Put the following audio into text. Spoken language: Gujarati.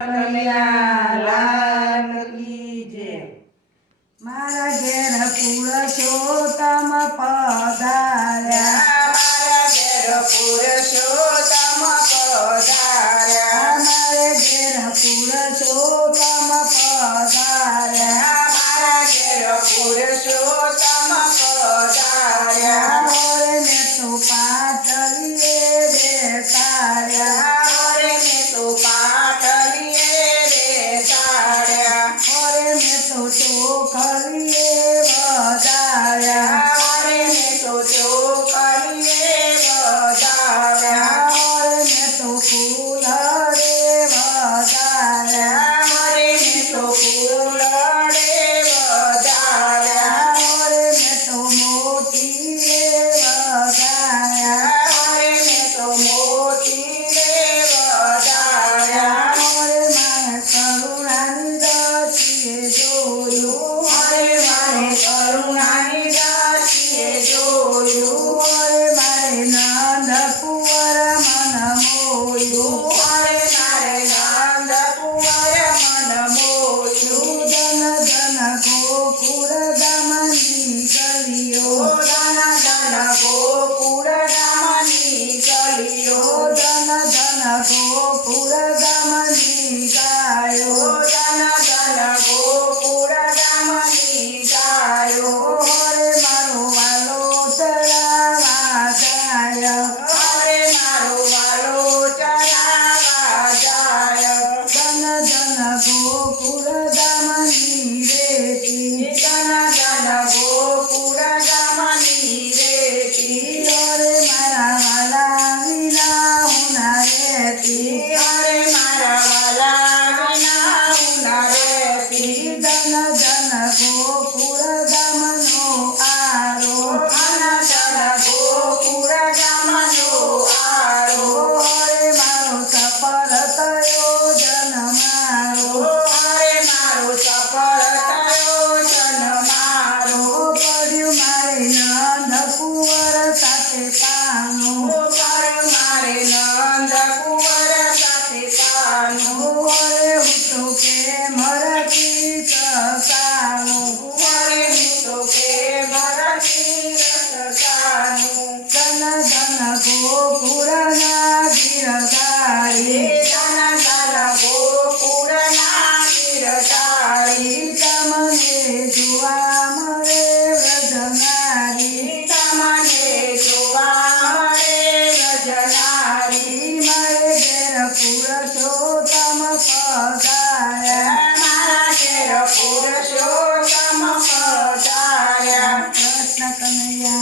કનૈયા લાલ કી જય। મારા ઘેર પુરુષોત્તમ પધાર્યા, મારા ઘેર પુરુષોત્તમ પધાર્યા, મારે ઘેર પુરુષોત્તમ પધાર્યા, મારા ઘેર પુરુષોત્તમ પધાર્યા, મોરે મેં તો પાટલીએ બેસાડ્યા, મોરે મેં તો પાટલીએ બેસાડ્યા, મોરે મેં તો ચોખલીએ વધાર્યા, મોરે મેં તો ચોખલીએ વધાર્યા, મોરે મેં તો ફૂલડે વધાર્યા, મોરે મેં તો ફૂલડે વધાર્યા, મોરે મેં તો મોતીએ વધાર્યા, મોરે મેં તો મોતીએ વધાર્યા, મોરે મારે કરુણાની દ્રષ્ટિએ જોયું, મોરે મારે કરુણાની દ્રષ્ટિએ જોયું, મોરે મારે નંદ કુંવર મન મોયું, મોરે મારે નંદ કુંવર મન મોયું, ધન ધન ગોકુળ ગામની ગલીઓ, ધન ધન ગોકુળ ગામની ગલીઓ, ધન ધન ગોકુળ ગામની ગાયો, ધન ધન ગોકુળ ગામની ગાયો, ઓરે મારો વાલો ચરાવા જાય, હરે મારો વાલો ચરાવા જાય, ધન ધન ગોકુળ ગામની રેતી, ધન ધન ગોકુળ ગામની રેતી, ઓરે મારા વાલા વિના હું ના રહેતી, હરે મારા વાલા વિના હું ના રહેતી, ધન ધન ગોકુળ ગામનો આરો, ધન ધન ગોકુળ ગામનો આરો, ઓરે મારો સફળ થયો જન મારો, હરે મારો સફળ થયો જન મારો, પડ્યું મારે નંદ કુંવર સાથે પાનું, પર મારે નંદ કુંવર સાથે પાનું, ઓરે હું તો પ્રેમ રખી સસાનું, હરે હું તો પ્રેમ રખી રખતાનું, ધન ધન ગોકુળના ગીરધારી, ધન ધન ગોકુળના ગીરધારી, તમને જોવા મળે વ્રજનારી, તમને જોવા મળે રજનારી, મારે ઘેર પુરુષોત્તમ પધાર્યા, મારા ઘેર પુરુષોત્તમ પધાર્યા। કૃષ્ણ કનૈયા